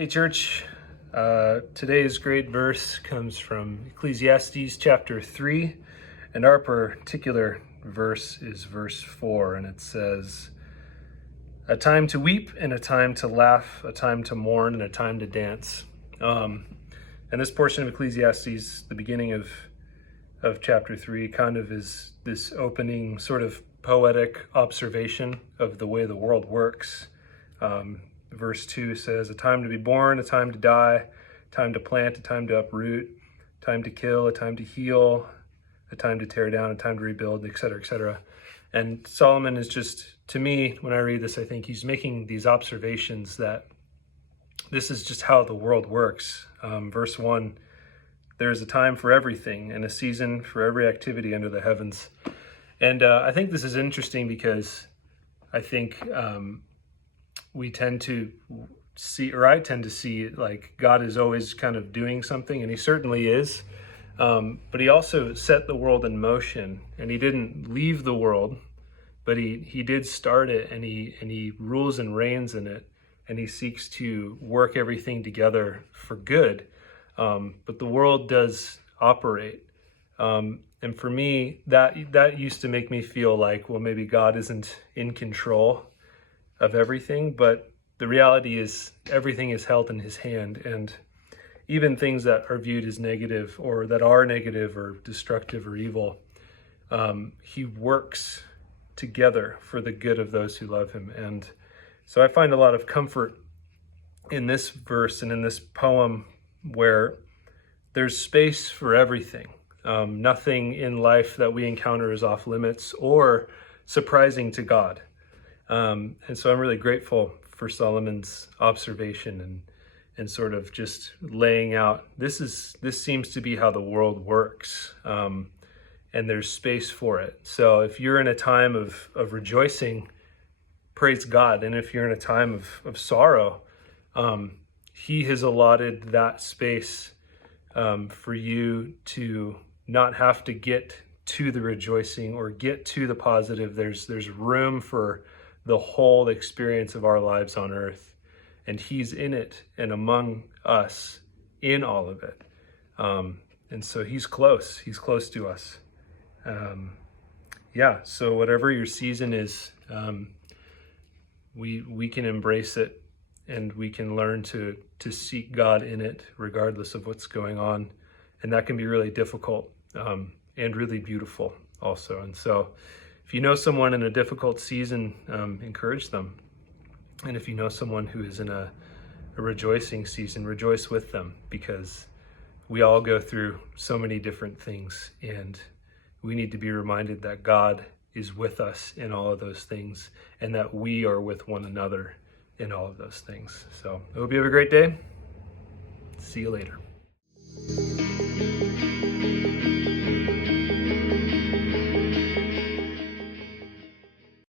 Hey church, today's great verse comes from Ecclesiastes chapter 3, and our particular verse is verse 4, and it says, "A time to weep and a time to laugh, a time to mourn and a time to dance." And this portion of Ecclesiastes, the beginning of chapter 3, kind of is this opening sort of poetic observation of the way the world works. Verse 2 says, "A time to be born, a time to die, a time to plant, a time to uproot, a time to kill, a time to heal, a time to tear down, a time to rebuild," etc., etc. And Solomon is just, to me, when I read this, I think he's making these observations that this is just how the world works. Verse 1, "There's a time for everything and a season for every activity under the heavens." And I think this is interesting because I think we tend to see, or I tend to see, like God is always kind of doing something, and he certainly is. But he also set the world in motion, and he didn't leave the world, but he did start it, and he rules and reigns in it, and he seeks to work everything together for good. But the world does operate. And for me, that used to make me feel like, well, maybe God isn't in control of everything, but the reality is everything is held in his hand, and even things that are viewed as negative or that are negative or destructive or evil, he works together for the good of those who love him. And so I find a lot of comfort in this verse and in this poem where there's space for everything. Nothing in life that we encounter is off limits or surprising to God. And so I'm really grateful for Solomon's observation and sort of just laying out, this seems to be how the world works, and there's space for it. So if you're in a time of rejoicing, praise God. And if you're in a time of sorrow, he has allotted that space for you to not have to get to the rejoicing or get to the positive. There's room for the whole experience of our lives on earth, and he's in it and among us in all of it. And so he's close to us. So whatever your season is, we can embrace it, and we can learn to seek God in it regardless of what's going on. And that can be really difficult, and really beautiful also. And so if you know someone in a difficult season, encourage them. And if you know someone who is in a rejoicing season, rejoice with them, because we all go through so many different things, and we need to be reminded that God is with us in all of those things, and that we are with one another in all of those things. So I hope you have a great day. See you later.